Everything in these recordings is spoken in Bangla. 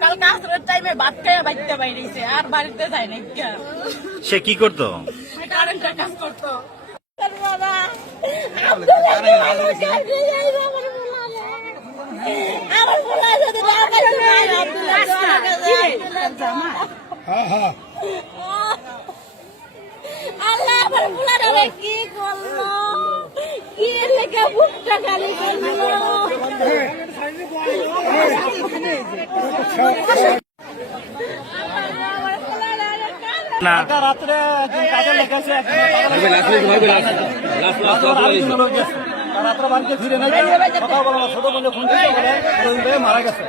কাল কাজের টাইমে ভাত খাইয়া বাইতে বাইরেছে আর বাড়িতে যায় না। সে কি করতো? কারেন্টের কাজ করতো। আল্লাহ আমার বুলারে কি করলো, কি লেগে বুকটা খালি করলো। না রাত্রে কাজে লেগেছে রাত্রে বাড়িতে ফিরে নাই, সকালবেলা ছোট বলে ফোন করে মারা গেছে।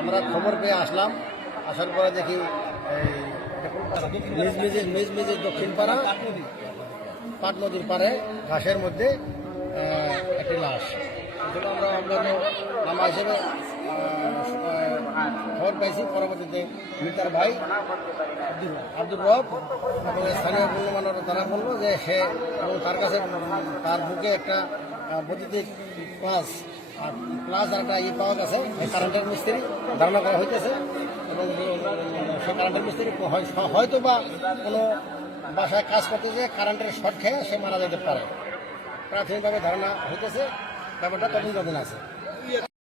আমরা খবর পেয়ে আসলাম, আসার পরে দেখি মেজমেজের দক্ষিণ পাড়া পাট নদীর পাড়ে ঘাসের মধ্যে একটি লাশ। আমরা নামা হিসেবে খবর পাইছি। পরবর্তীতে মিতার ভাই আব্দুর রব এবং স্থানীয় গণ্যমান্যরা তারা বললো যে সে এবং তার কাছে তার বুকে একটা বৈদ্যুতিক প্লাস আর একটা পাওয়া গেছে। কারেন্টের মিস্ত্রি ধারণা করা হইতেছে এবং সে কারেন্টের মিস্ত্রি হয়তো বা কোনো বাসায় কাজ করতে যেয়ে কারেন্টের শর্ট খেয়ে সে মারা যেতে পারে। প্রাথমিকভাবে ধারণা হইতেছে, ব্যাপারটা তদন্তাধীন আছে।